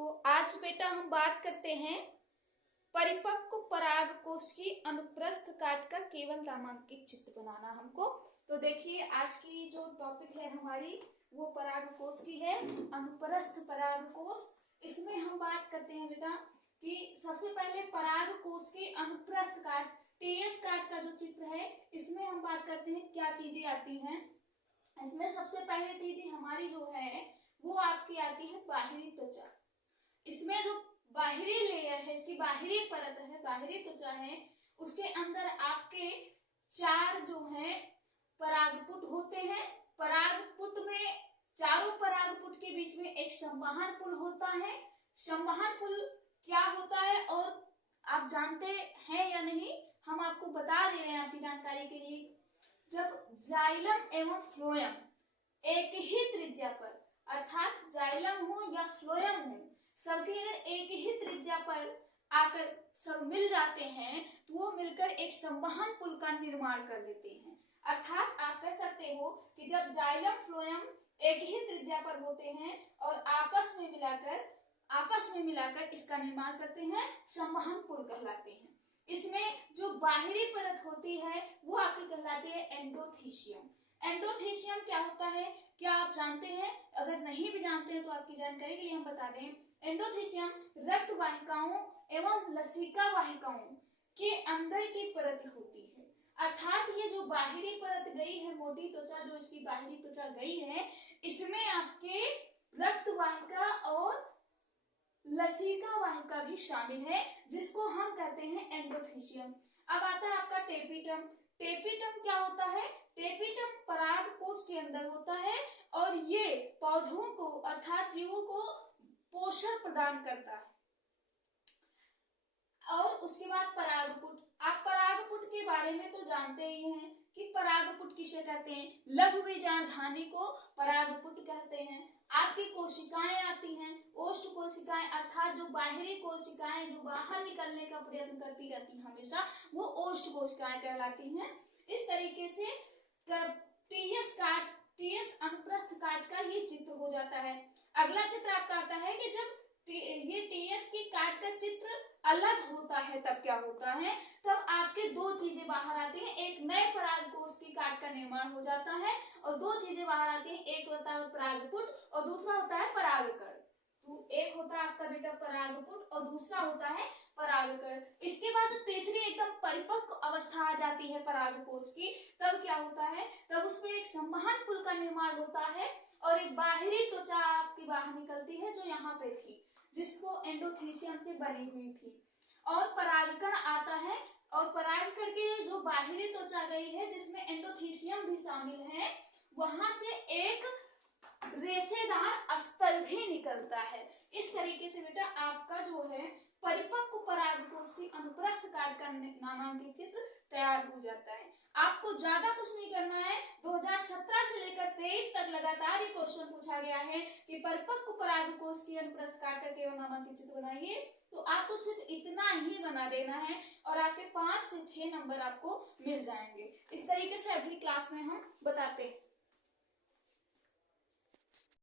तो आज बेटा हम बात करते हैं परिपक्व पराग कोश की अनुप्रस्थ काट का केवल नामांकित चित्र बनाना हमको। तो देखिए आज की जो टॉपिक है हमारी वो पराग कोश की है, अनुप्रस्थ पराग कोश। इसमें हम बात करते हैं बेटा कि सबसे पहले पराग कोश के अनुप्रस्थ काट टीएस काट का जो चित्र है इसमें हम बात करते हैं क्या चीजें आती हैं। इसमें सबसे पहले चीज हमारी जो है वो आपकी आती है बाहरी त्वचा। इसमें जो बाहरी लेयर है, इसकी बाहरी परत है, बाहरी त्वचा है, उसके अंदर आपके चार जो है परागपुट होते हैं। परागपुट में चारों परागपुट के बीच में एक संवहन पुल होता है। संवहन पुल क्या होता है और आप जानते हैं या नहीं, हम आपको बता दे रहे हैं आपकी जानकारी के लिए। जब जाइलम एवं फ्लोएम एक ही त्रिज्या पर, अर्थात जाइलम हो या फ्लोएम हो, सभी अगर एक ही त्रिज्या पर आकर सब मिल जाते हैं तो वो मिलकर एक संवहन पुल का निर्माण कर देते हैं। अर्थात आप कह सकते हो कि जब जाइलम फ्लोएम एक ही त्रिज्या पर होते हैं और आपस में मिलाकर इसका निर्माण करते हैं, संवहन पुल कहलाते हैं। इसमें जो बाहरी परत होती है वो आपकी कहलाती है एंडोथीशियम। एंडोथीशियम क्या होता है, क्या आप जानते हैं? अगर नहीं भी जानते हैं तो आपकी जानकारी के लिए हम बता दें, एंडोथीशियम रक्त वाहिकाओं एवं लसिका वाहिकाओं के अंदर की परत होती है। अर्थात ये जो बाहरी परत गई है, मोटी त्वचा जो इसकी बाहरी त्वचा गई है, इसमें आपके रक्त वाहिका और लसिका वाहिका भी शामिल है, जिसको हम कहते हैं एंडोथीशियम। अब आता है आपका टेपिटम। टेपिटम क्या होता है? टेपिटम पराग कोश के अंदर होता है और ये पौधों को अर्थात जीवों को पोषण प्रदान करता है। और उसके बाद परागपुट। आप परागपुट के बारे में तो जानते ही हैं कि परागपुट किसे कहते हैं। लघु बीजांडधानी को परागपुट कहते हैं। आपकी कोशिकाएं आती हैं, ओष्ठ कोशिकाएं, अर्थात जो बाहरी कोशिकाएं जो बाहर निकलने का प्रयत्न करती रहती हैं हमेशा, वो ओष्ठ कोशिकाएं कहलाती हैं। इस तरीके से टीएस अनुप्रस्थ काट का ये चित्र हो जाता है। अगला चित्र आपका आता है कि जब ये टीएस की काट का चित्र अलग होता है तब क्या होता है, तब आपके दो चीजें बाहर आती हैं। एक नए परागकोश की काट का निर्माण हो जाता है और दो चीजें बाहर आती हैं, एक होता है परागपुट और दूसरा होता है परागकण। तो एक होता है आपका बेटा परागपुट और दूसरा होता है परागकण। इसके बाद जब तीसरी एकदम परिपक्व अवस्था आ जाती है परागकोश की, तब क्या होता है, तब उसमें एक संवहन पुल का निर्माण होता है और एक बाहरी त्वचा आपकी बाहर निकलती है जो यहाँ पे थी, जिसको एंडोथीशियम से बनी हुई थी। और परागकण आता है और परागकण की जो बाहरी त्वचा गई है जिसमें एंडोथीशियम भी शामिल है, वहां से एक रेशेदार अस्तर भी निकलता है। इस तरीके से बेटा आपका जो है परिपक्व परागकोश की अनुप्रस्थ काट का नामांकित चित्र तैयार हो जाता है। आपको ज्यादा कुछ नहीं करना है। 2017 से लेकर 23 तक लगातार ये क्वेश्चन पूछा गया है कि परिपक्व परागकोश की अनुप्रस्थ काट का केवल नामांकित चित्र बनाइए। तो आपको सिर्फ इतना ही बना देना है और आपके 5 से 6 नंबर आपको मिल जाएंगे। इस तरीके से अगली क्लास में हम बताते हैं।